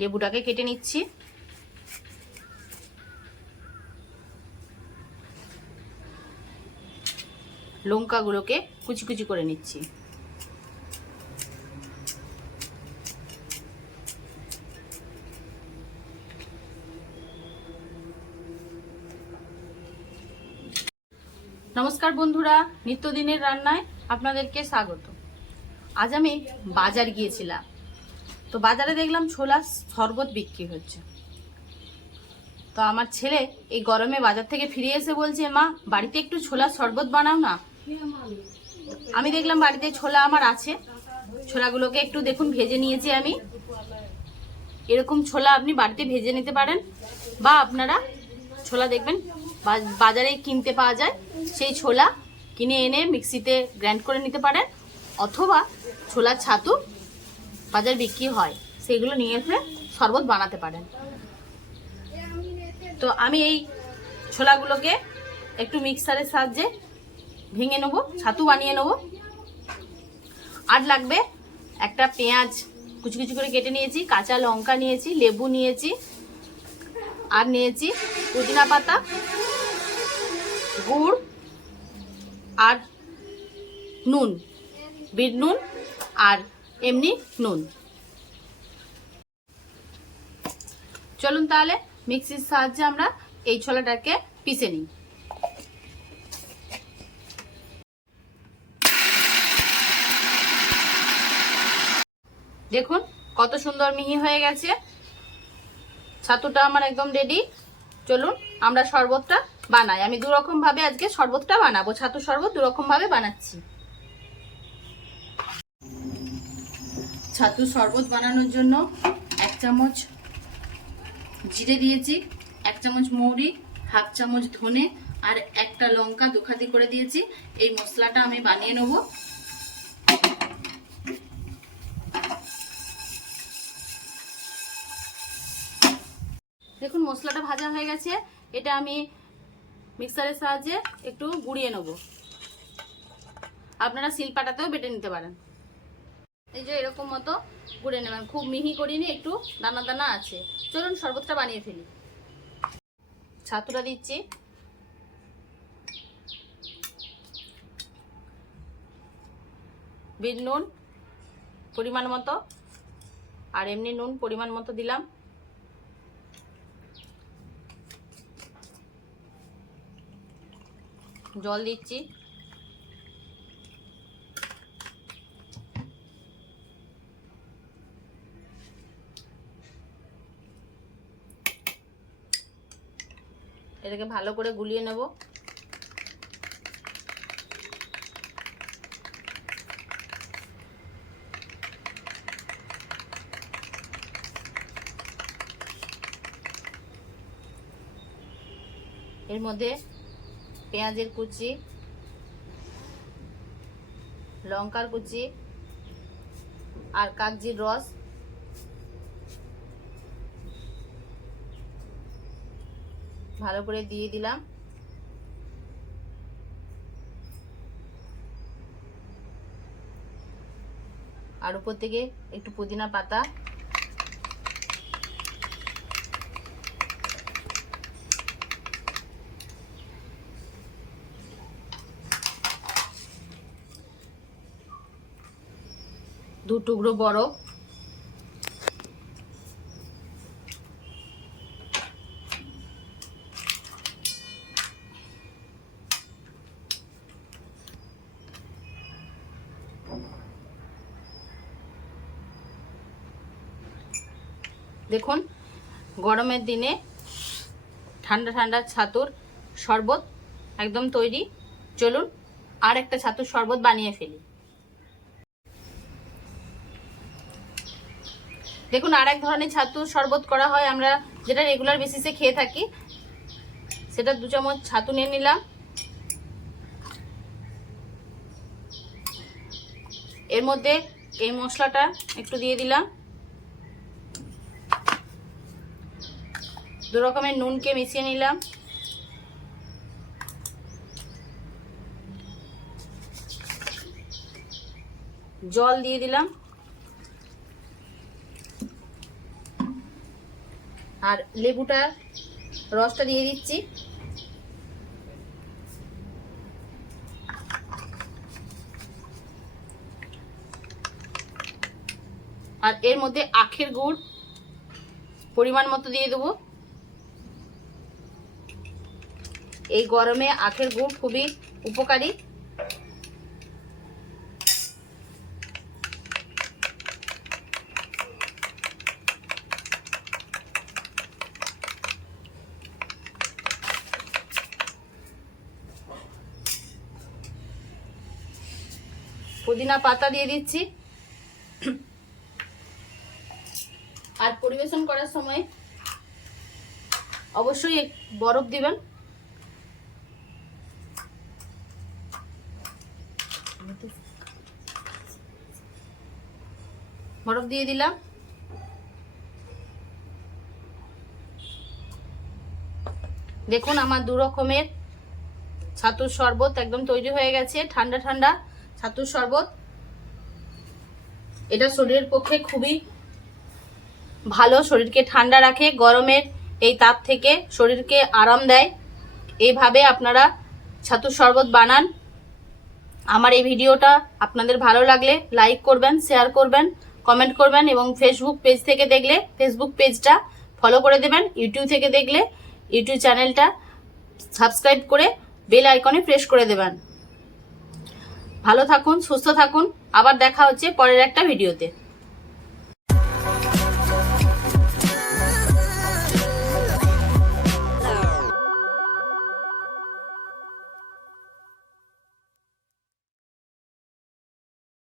লেবুটাকে কেটে নিচ্ছি। লঙ্কাগুলোকে কুচি কুচি করে নিচ্ছি। নমস্কার বন্ধুরা, নিত্যদিনের রান্নায় আপনাদেরকে স্বাগত। আজ আমি বাজার গিয়েছিলাম। তো বাজারে দেখলাম ছোলা শরবত বিক্রি হচ্ছে। তো আমার ছেলে এই গরমে বাজার থেকে ফিরে এসে বলছে, মা, বাড়িতে একটু ছোলার শরবত বানাও না? আমি দেখলাম বাড়িতে ছোলা আমার আছে। ছোলাগুলোকে একটু দেখুন, ভেজে নিয়েছি আমি। এরকম ছোলা আপনি বাড়িতে ভেজে নিতে পারেন বা আপনারা ছোলা দেখবেন বাজারে কিনতে পাওয়া যায়। সেই ছোলা কিনে এনে মিক্সিতে গ্র্যান্ড করে নিতে পারেন অথবা ছোলার ছাতু বাজার বিক্রি হয়, সেগুলো নিয়ে এসে শরবত বানাতে পারেন। তো আমি এই ছোলাগুলোকে একটু মিক্সারের সাহায্যে ভেঙে নেব, ছাতু বানিয়ে নেব। আর লাগবে একটা পেঁয়াজ, কুচি কুচি করে কেটে নিয়েছি, কাঁচা লঙ্কা নিয়েছি, লেবু নিয়েছি, আর নিয়েছি পুদিনা পাতা, গুড়, আর নুন, বিট নুন, আর এমনি নুন। চলুন তাহলে মিক্সির সাহায্যে আমরা এই ছোলাটাকে পিষে নিই। দেখুন কত সুন্দর মিহি হয়ে গেছে। ছাতুটা আমার একদম রেডি চলুন আমরা শরবতটা বানাই। আমি দু রকম ভাবে আজকে শরবতটা বানাবো। ছাতু শরবত দু রকম ভাবে বানাচ্ছি। ছাতু শরবত বানানোর জন্য এক চামচ জিরে দিয়েছি, এক চামচ মৌরি, হাফ চামচ ধনে আর একটা লঙ্কা দুখাতি করে দিয়েছি। এই মশলাটা আমি বানিয়ে নেব। দেখুন, মশলাটা ভাজা হয়ে গেছে। এটা আমি মিক্সারের সাহায্যে একটু গুঁড়িয়ে নেব। আপনারা শিলপাটাতেও বেটে নিতে পারেন। এই যে এরকম মতো গুঁড়ে নেবেন। খুব মিহি করিনি, একটু দানা দানা আছে। চলুন শরবতটা বানিয়ে ফেলি। ছাতুটা দিচ্ছি। বিট নুন পরিমাণ মতো, আর এমনি নুন পরিমাণ মতো দিলাম। জল দিচ্ছি। এটাকে ভালো করে গুলিয়ে নেব। এর মধ্যে পেঁয়াজের কুচি লঙ্কার কুচি আর কাগজির রস ভালো করে দিয়ে দিলাম। আর উপর থেকে একটু পুদিনা পাতা। দু টুকরো বরফ দেখুন, গরমের দিনে ঠান্ডা ঠান্ডা ছাতুর শরবত একদম তৈরি। চলুন আর একটা ছাতুর শরবত বানিয়ে ফেলি। দেখুন আর এক ধরনের ছাতু শরবত করা হয়। আমরা যেটা রেগুলার বেসিসে খেয়ে থাকি, সেটা দু চামচ ছাতু নিয়ে নিলাম। এর মধ্যে এই মশলাটা একটু দিয়ে দিলাম। দু রকমের নুনকে মিশিয়ে নিলাম। জল দিয়ে দিলাম। আর লেবুটা, রসটা দিয়ে দিচ্ছি। আর এর মধ্যে আখের গুড় পরিমাণ মতো দিয়ে দেবো। এই গরমে আখের গুড় খুবই উপকারী। পুদিনা পাতা দিয়ে দিচ্ছি। আর পরিবেশন করার সময় অবশ্যই বরফ দিবেন। বরফ দিয়ে দিলাম। দেখুন আমার দু রকমের ছাতুর শরবত একদম তৈরি হয়ে গেছে, ঠান্ডা ঠান্ডা ছাতুর শরবত। এটা শরীরের পক্ষে খুবই ভালো, শরীরকে ঠান্ডা রাখে, গরমের এই তাপ থেকে শরীরকে আরাম দেয়। এইভাবে আপনারা ছাতুর শরবত বানান। আমার এই ভিডিওটা আপনাদের ভালো লাগলে লাইক করবেন, শেয়ার করবেন। কমেন্ট করবেন এবং ফেসবুক পেজ থেকে দেখলে ফেসবুক পেজটা ফলো করে দেবেন ইউটিউব থেকে দেখলে ইউটিউব চ্যানেলটা সাবস্ক্রাইব করে বেল আইকনে প্রেস করে দেবেন। ভালো থাকুন, সুস্থ থাকুন, আবার দেখা হচ্ছে পরের একটা ভিডিওতে